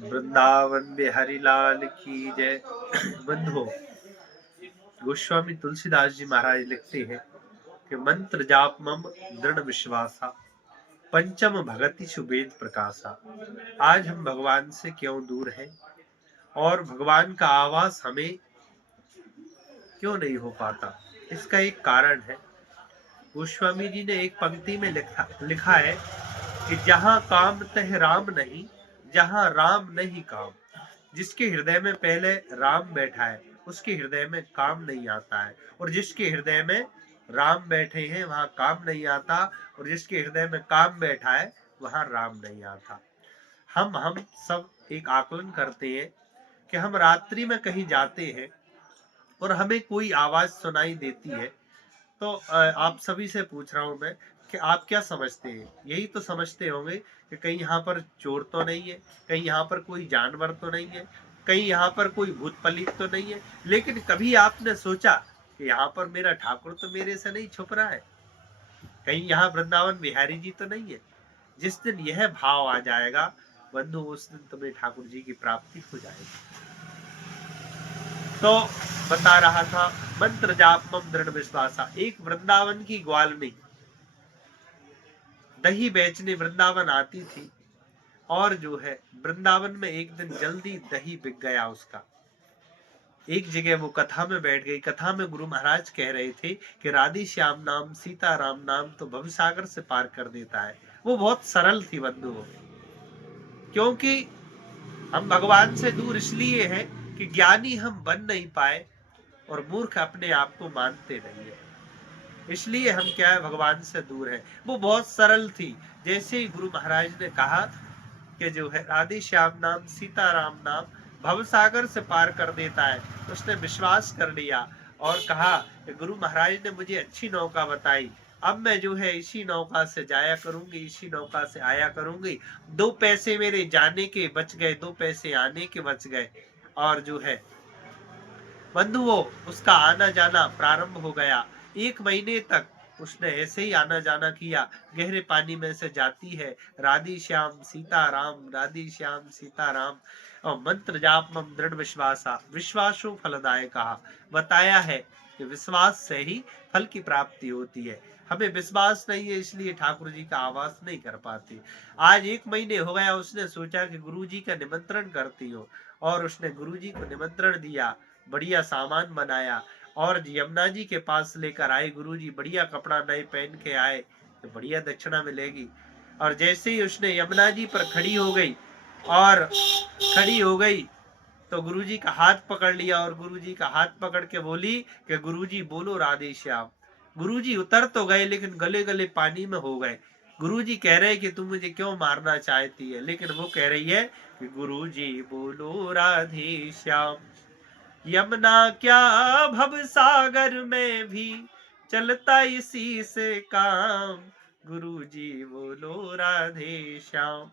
वृंदावन बिहारी लाल की जय। बंधुओं, गोस्वामी तुलसीदास जी महाराज लिखते हैं कि मंत्र जाप मम दृढ़ विश्वासा, पंचम भगति सुवेद प्रकाशा। आज हम भगवान से क्यों दूर हैं और भगवान का आवास हमें क्यों नहीं हो पाता, इसका एक कारण है। गोस्वामी जी ने एक पंक्ति में लिखा है कि जहां काम तह राम नहीं, जहां राम नहीं काम। जिसके हृदय में पहले राम बैठा है उसके हृदय में काम नहीं आता है, और जिसके हृदय में राम बैठे हैं वहां काम नहीं आता, और जिसके हृदय में काम बैठा है वहां राम नहीं आता। हम सब एक आकलन करते हैं कि हम रात्रि में कहीं जाते हैं और हमें कोई आवाज सुनाई देती है, तो आप सभी से पूछ रहा हूं मैं कि आप क्या समझते हैं? यही तो समझते होंगे कि कहीं यहाँ पर चोर तो नहीं है, कहीं यहाँ पर कोई जानवर तो नहीं है, कहीं यहाँ पर कोई भूत पलित तो नहीं है। लेकिन कभी आपने सोचा कि यहाँ पर मेरा ठाकुर तो मेरे से नहीं छुप रहा है, कहीं यहाँ वृंदावन बिहारी जी तो नहीं है? जिस दिन यह भाव आ जाएगा बंधु, उस दिन तुम्हें ठाकुर जी की प्राप्ति हो जाएगी। तो बता रहा था, मंत्र जाप मम दृढ़ विश्वासा। एक वृंदावन की ग्वालनी दही बेचने वृंदावन आती थी, और जो है वृंदावन में एक दिन जल्दी दही बिक गया उसका। एक जगह वो कथा में बैठ गई। कथा में गुरु महाराज कह रहे थे कि राधे श्याम नाम सीता राम नाम तो भवसागर से पार कर देता है। वो बहुत सरल थी बंधुओं, क्योंकि हम भगवान से दूर इसलिए हैं कि ज्ञानी हम बन नहीं पाए और मूर्ख अपने आप को मानते नहीं है, इसलिए हम क्या है भगवान से दूर है। वो बहुत सरल थी। जैसे ही गुरु महाराज ने कहा कि जो है राधे श्याम नाम सीता राम नाम भवसागर से पार कर देता है, तो उसने विश्वास कर लिया और कहा कि गुरु महाराज ने मुझे अच्छी नौका बताई, अब मैं जो है इसी नौका से जाया करूंगी, इसी नौका से आया करूंगी। 2 पैसे मेरे जाने के बच गए, 2 पैसे आने के बच गए, और जो है बंधुओं उसका आना जाना प्रारंभ हो गया। 1 महीने तक उसने ऐसे ही आना जाना किया। गहरे पानी में से जाती है राधे श्याम सीता राम, राधे श्याम सीता राम, और मंत्र जाप मम दृढ़ विश्वासा, विश्वासो फलदाय कहा। बताया है कि विश्वास से ही फल की प्राप्ति होती है। हमें विश्वास नहीं है इसलिए ठाकुर जी का आवास नहीं कर पाते। आज 1 महीने हो गया, उसने सोचा कि गुरु जी का निमंत्रण करती हो, और उसने गुरु जी को निमंत्रण दिया, बढ़िया सामान बनाया और यमुना जी के पास लेकर आए। गुरु जी बढ़िया कपड़ा नए पहन के आए तो बढ़िया दक्षिणा मिलेगी। और जैसे ही उसने यमुना जी पर खड़ी हो गई तो गुरुजी का हाथ पकड़ लिया, और गुरुजी का हाथ पकड़ के बोली कि गुरुजी बोलो राधे श्याम। गुरुजी उतर तो गए लेकिन गले गले पानी में हो गए। गुरुजी कह रहे कि तुम मुझे क्यों मारना चाहती है, लेकिन वो कह रही है कि गुरुजी बोलो राधे श्याम। यमुना क्या भव सागर में भी चलता इसी से काम, गुरुजी बोलो राधे श्याम।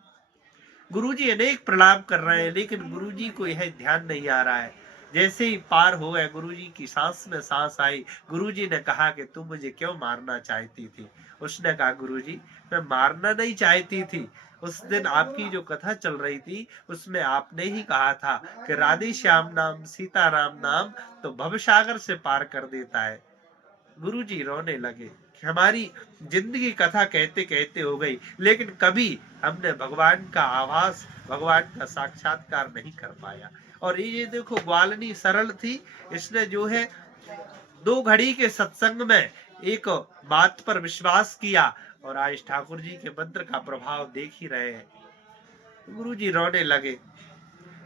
गुरुजी अनेक प्रणाम कर रहे हैं लेकिन गुरुजी को यह ध्यान नहीं आ रहा है। जैसे ही पार हो गए, गुरुजी की सांस में सांस आई। गुरुजी ने कहा कि तुम मुझे क्यों मारना चाहती थी? उसने कहा गुरुजी मैं मारना नहीं चाहती थी, उस दिन आपकी जो कथा चल रही थी उसमें आपने ही कहा था कि राधे श्याम नाम सीता राम नाम तो भवसागर से पार कर देता है। गुरुजी रोने लगे कि हमारी जिंदगी कथा कहते कहते हो गई, लेकिन कभी हमने भगवान का आभास, भगवान का साक्षात्कार नहीं कर पाया। और ये देखो ग्वालनी सरल थी, इसने जो है 2 घड़ी के सत्संग में एक बात पर विश्वास किया, और आज ठाकुर जी के मंत्र का प्रभाव देख ही रहे हैं। गुरु जी रोने लगे।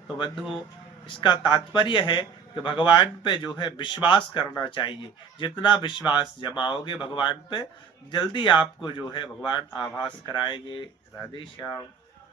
तो बंधुओं इसका तात्पर्य है कि भगवान पे जो है विश्वास करना चाहिए। जितना विश्वास जमाओगे भगवान पे, जल्दी आपको जो है भगवान आभास कराएंगे। राधे श्याम।